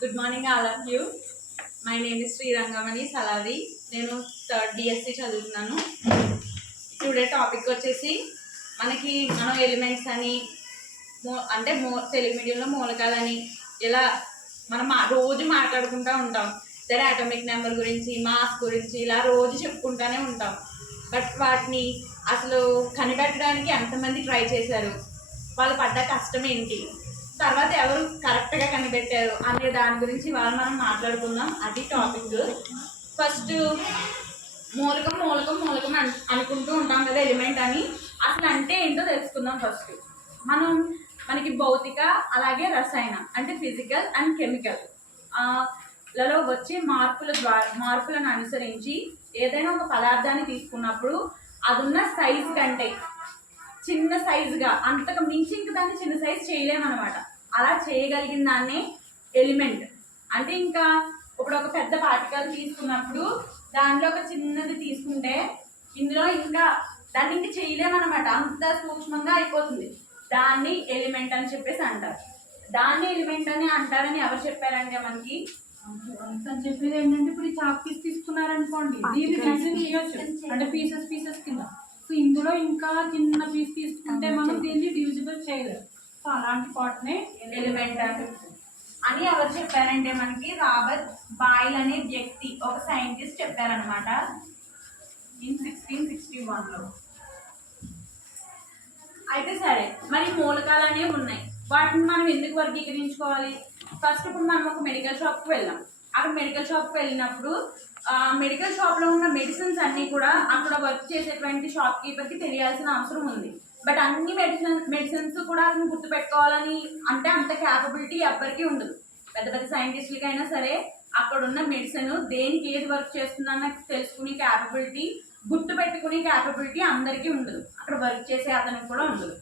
Good morning, all of you. My name is Sri Rangamani Salavi. నేను third DSC చదువుతున్నాను. Today topic వచ్చేసి మనం elements అని అంటే తెలుగు మీడియంలో మూలకాలని ఇలా మనం రోజు మాట్లాడుకుంటూ ఉంటాం. సరే అటామిక్ నెంబర్ గురించి, మాస్ గురించి ఇలా రోజు చెప్పుకుంటూనే ఉంటాం. బట్ వాటిని అసలు కనిపెట్టడానికి ఎంతమంది ట్రై చేశారు, వాళ్ళు పడ్డ కష్టం ఏంటి, తర్వాత ఎవరు కరెక్ట్గా కనిపెట్టారు అనే దాని గురించి మనం మాట్లాడుకుందాం. అది టాపిక్. ఫస్ట్ మూలకం మూలకం మూలకం అనుకుంటూ ఉంటాం కదా ఎలిమెంట్ అని. అసలు అంటే ఏంటో తెలుసుకుందాం. ఫస్ట్ మనకి భౌతిక అలాగే రసాయన అంటే ఫిజికల్ అండ్ కెమికల్ లలో వచ్చే మార్పులను అనుసరించి ఏదైనా ఒక పదార్థాన్ని తీసుకున్నప్పుడు అదున్న సైజు కంటే చిన్న సైజుగా అంతకు మించి ఇంక దాన్ని చిన్న సైజు చేయలేమన్నమాట. అలా చేయగలిగిన దాన్నే ఎలిమెంట్ అంటే. ఇంకా ఇప్పుడు ఒక పెద్ద పార్టికల్ తీసుకున్నప్పుడు దాంట్లో ఒక చిన్నది తీసుకుంటే ఇందులో ఇంకా దాన్ని ఇంక చేయలేమన్నమాట, అంత సూక్ష్మంగా అయిపోతుంది. దాన్ని ఎలిమెంట్ అని చెప్పేసి అంటారు. దాన్ని ఎలిమెంట్ అని అంటారని ఎవరు చెప్పారంటే మనకి చెప్పేది ఏంటంటే, ఇప్పుడు ఈ చాక్ పీస్ తీసుకున్నారనుకోండి, దీన్ని చేయొచ్చు అంటే పీసెస్ కింద. సో ఇందులో ఇంకా చిన్న పీస్ తీసుకుంటే మనం దీన్ని డివిజిబుల్ చేయలేదు. సో అలాంటి పార్ట్నే ఎలిమెంట్ అని ఎవరు చెప్పారంటే మనకి రాబర్ట్ బాయిల్ అనే వ్యక్తి, ఒక సైంటిస్ట్ చెప్పారనమాట ఇన్ 1661లో. అయితే సరే, మరి మూలకాలు అనేవి ఉన్నాయి. వాటిని మనం ఎందుకు వర్గీకరించుకోవాలి? ఫస్ట్ ఇప్పుడు మనం ఒక మెడికల్ షాప్కి వెళ్ళాం. అక్కడ మెడికల్ షాప్కి వెళ్ళినప్పుడు మెడికల్ షాప్లో ఉన్న మెడిసిన్స్ అన్నీ కూడా అక్కడ వర్క్ చేసేటువంటి షాప్ కీపర్కి తెలియాల్సిన అవసరం ఉంది. బట్ అన్ని మెడిసిన్స్ కూడా అతను గుర్తుపెట్టుకోవాలని అంటే అంత క్యాపబిలిటీ ఎవ్వరికీ ఉండదు. పెద్ద పెద్ద సైంటిస్టులకైనా సరే అక్కడ ఉన్న మెడిసిన్ దేనికి ఏది వర్క్ చేస్తుందన్న తెలుసుకునే క్యాపబిలిటీ, గుర్తుపెట్టుకునే క్యాపబిలిటీ అందరికీ ఉండదు. అక్కడ వర్క్ చేసే అతనికి కూడా ఉండదు.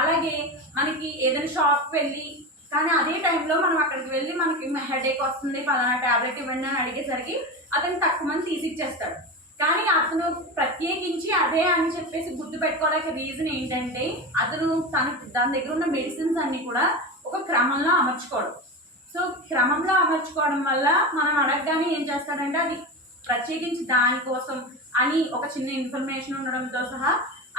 అలాగే మనకి ఏదైనా షాప్కి వెళ్ళి కానీ అదే టైంలో మనం అక్కడికి వెళ్ళి మనకి హెడేక్ వస్తుంది, ఫలానా ట్యాబ్లెట్ ఇవ్వండి అని అడిగేసరికి అతను తక్కువ మంది తీసి ఇచ్చేస్తాడు. కానీ అతను ప్రత్యేకించి అదే అని చెప్పేసి గుర్తుపెట్టుకోవడానికి రీజన్ ఏంటంటే అతను దాని దగ్గర ఉన్న మెడిసిన్స్ అన్నీ కూడా ఒక క్రమంలో అమర్చుకోవడం. సో క్రమంలో అమర్చుకోవడం వల్ల మనం అడగగానే ఏం చేస్తాడంటే అది ప్రత్యేకించి దానికోసం అని ఒక చిన్న ఇన్ఫర్మేషన్ ఉండడంతో సహా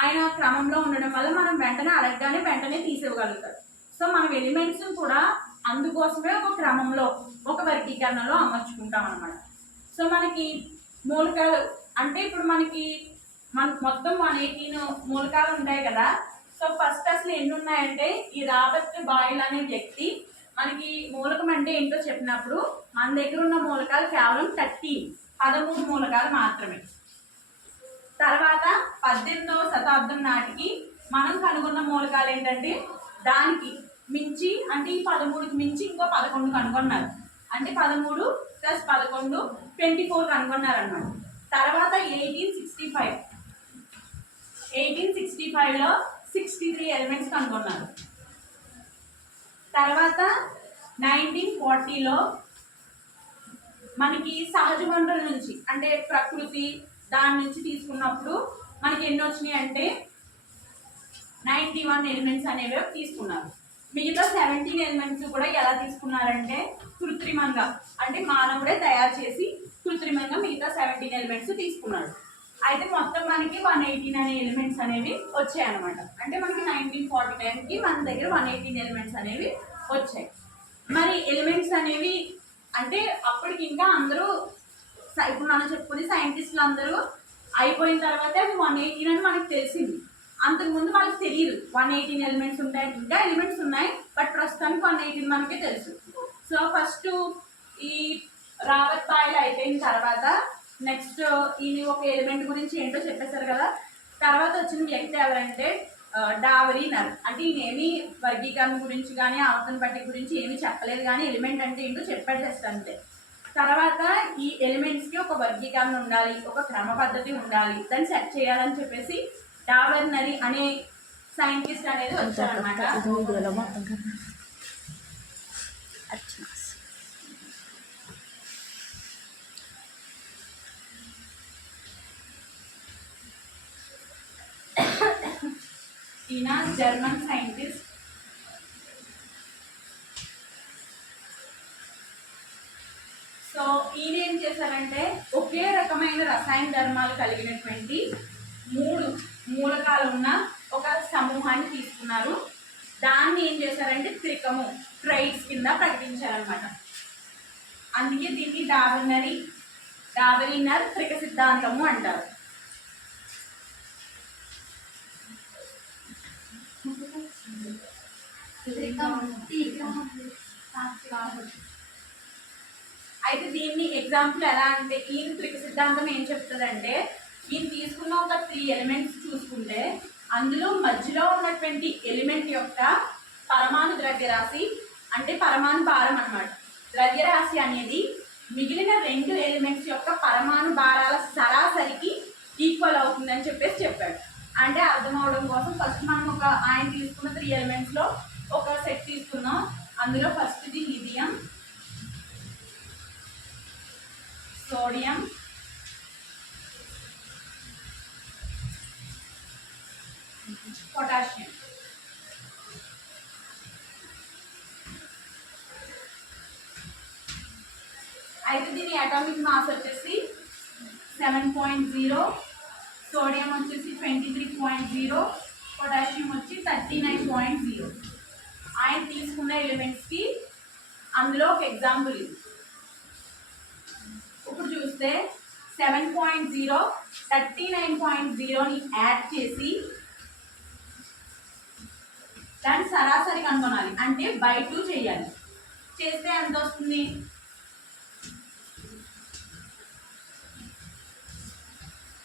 ఆయన క్రమంలో ఉండడం వల్ల మనం వెంటనే అడగగానే వెంటనే తీసివ్వగలుగుతారు. సో మనం ఎలిమెంట్స్ కూడా అందుకోసమే ఒక క్రమంలో ఒక వర్గీకరణలో అమర్చుకుంటాం అన్నమాట. సో మనకి మూలకాలు అంటే ఇప్పుడు మనకి మొత్తం 118 మూలకాలు ఉంటాయి కదా. సో ఫస్ట్ అసలు ఎన్ని ఉన్నాయంటే ఈ రాబర్ట్ బాయిల్ అనే వ్యక్తి మనకి మూలకం అంటే ఏంటో చెప్పినప్పుడు మన దగ్గర ఉన్న మూలకాలు కేవలం 13 మూలకాలు మాత్రమే. తర్వాత 18వ శతాబ్దం నాటికి మనం కనుగొన్న మూలకాలు ఏంటంటే దానికి మించి అంటే ఈ 13కి మించి ఇంకో 11 కనుగొన్నారు. అంటే 13 + 11 24 కనుగొన్నారు అన్నమాట. తర్వాత 1865లో 63 ఎలిమెంట్స్ కనుగొన్నారు. తర్వాత 1940లో మనకి సహజ వనరుల నుంచి అంటే ప్రకృతి దాని నుంచి తీసుకున్నప్పుడు మనకి ఎన్ని వచ్చినాయి అంటే 91 ఎలిమెంట్స్ అనేవి తీసుకున్నారు. మిగతా 17 ఎలిమెంట్స్ కూడా ఎలా తీసుకున్నారంటే కృత్రిమంగా అంటే మానవుడే తయారు చేసి కృత్రిమంగా మిగతా 17 ఎలిమెంట్స్ తీసుకున్నాడు. అయితే మొత్తం మనకి 118 అనే ఎలిమెంట్స్ అనేవి వచ్చాయి అనమాట. అంటే మనకి 1949కి మన దగ్గర 118 ఎలిమెంట్స్ అనేవి వచ్చాయి. మరి ఎలిమెంట్స్ అనేవి అంటే అప్పటికి ఇంకా అందరూ ఇప్పుడు మనం చెప్పుకునే సైంటిస్టులు అందరూ అయిపోయిన తర్వాత అది 118 అని మనకు తెలిసింది. అంతకుముందు వాళ్ళకి తెలియదు 118 ఎలిమెంట్స్ ఉంటాయి. ఇంకా ఎలిమెంట్స్ ఉన్నాయి బట్ ప్రస్తుతానికి 118 మనకే తెలుసు. సో ఫస్ట్ ఈ రాబర్ట్ బాయిల్ అయిపోయిన తర్వాత నెక్స్ట్ ఈయన ఒక ఎలిమెంట్ గురించి ఏంటో చెప్పేశారు కదా. తర్వాత వచ్చిన వ్యక్తి ఎవరంటే డావరీనర్. అంటే ఈయన ఏమి వర్గీకరణ గురించి కానీ ఆవర్తన పట్టిక గురించి ఏమీ చెప్పలేదు, కానీ ఎలిమెంట్ అంటే ఏంటో చెప్పాడు జస్ట్ అంతే. తర్వాత ఈ ఎలిమెంట్స్కి ఒక వర్గీకరణ ఉండాలి, ఒక క్రమ పద్ధతి ఉండాలి, దాన్ని సెట్ చేయాలని చెప్పేసి డావరీనర్ అనే సైంటిస్ట్ అనేది వచ్చారనమాట. ఈయన జర్మన్ సైంటిస్ట్. సో ఈయన ఏం చేశారంటే ఒకే రకమైన రసాయన ధర్మాలు కలిగినటువంటి 3 మూలకాలు ఉన్న ఒక సమూహాన్ని తీసుకున్నారు. దాన్ని ఏం చేశారంటే త్రికము ట్రైడ్స్ కింద ప్రకటించారనమాట. అందుకే దీన్ని డాబెలినర్ త్రిక సిద్ధాంతము అంటారు. అయితే దీన్ని ఎగ్జాంపుల్ ఎలా అంటే ఈయన త్రిక సిద్ధాంతం ఏం చెప్తుందంటే ఈయన తీసుకున్న ఒక 3 ఎలిమెంట్స్ చూసుకుంటే అందులో మధ్యలో ఉన్నటువంటి ఎలిమెంట్ యొక్క పరమాణు ద్రవ్యరాశి అంటే పరమాణు భారం అన్నమాట. ద్రవ్యరాశి అనేది మిగిలిన 2 ఎలిమెంట్స్ యొక్క పరమాణు భారాల సరాసరికి ఈక్వల్ అవుతుందని చెప్పాడు. అంటే అర్థం అవడం కోసం ఫస్ట్ మనం ఆయన తీసుకున్న 3 ఎలిమెంట్స్లో ఒక సెట్ తీసుకున్నాం. అందులో ఫస్ట్ది లిథియం, సోడియం, పొటాషియం. అయితే దీని అటామిక్ మాస్ వచ్చేసి 7.0, సోడియం వచ్చేసి 23.0, పొటాషియం వచ్చి 39.0. ఆయన తీసుకున్న ఎలిమెంట్స్కి అందులో ఒక ఎగ్జాంపుల్ ఇది. ఇప్పుడు చూస్తే 7.0 39.0ని యాడ్ చేసి దాన్ని సరాసరి కనుగొనాలి. అంటే బై 2 చేయాలి. చేస్తే ఎంత వస్తుంది?